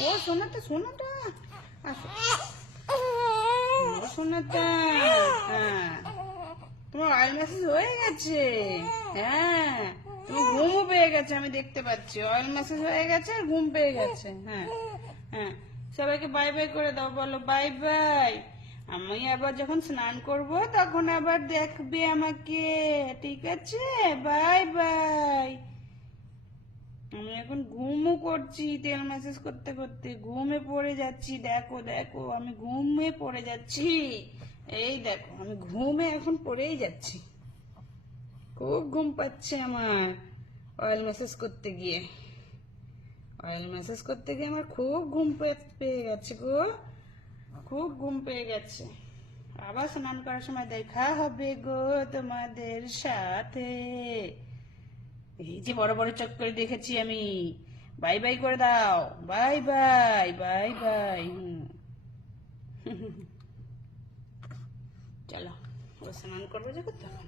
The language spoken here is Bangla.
ও সোনাটা সোনাটা আসো। ও সোনাটা, হ্যাঁ তোমার অয়েল ম্যাসেজ হয়ে গেছে। হ্যাঁ তুমি ঘুমও পেয়ে গেছে, আমি দেখতে পাচ্ছি অয়েল ম্যাসেজ হয়ে গেছে আর ঘুম পেয়ে গেছে। হ্যাঁ হ্যাঁ, সবাইকে বাই বাই করে দাও, বলো বাই বাই। আমি আবার যখন স্নান করব তখন আবার দেখবে আমাকে, ঠিক আছে? Bye bye. আমি এখন ঘুমও করছি, তেল ম্যাসেজ করতে করতে ঘুমে পড়ে যাচ্ছি। দেখো দেখো আমি ঘুমে পড়ে যাচ্ছি, এই দেখো আমি ঘুমে এখন পড়েই যাচ্ছি। খুব ঘুম পাচ্ছে আমার অয়েল ম্যাসেজ করতে গিয়ে। অয়েল ম্যাসেজ করতে গিয়ে আমার খুব ঘুম পেয়ে গেছে গো, খুব ঘুম পেয়ে গেছে। আবার স্নান করার সময় দেখা হবে গো তোমাদের সাথে। এই যে বড় বড় চোখ করে দেখেছি আমি। বাই বাই করে দাও, বাই বাই বাই বাই। চলো ও স্নান করবো যখন তখন।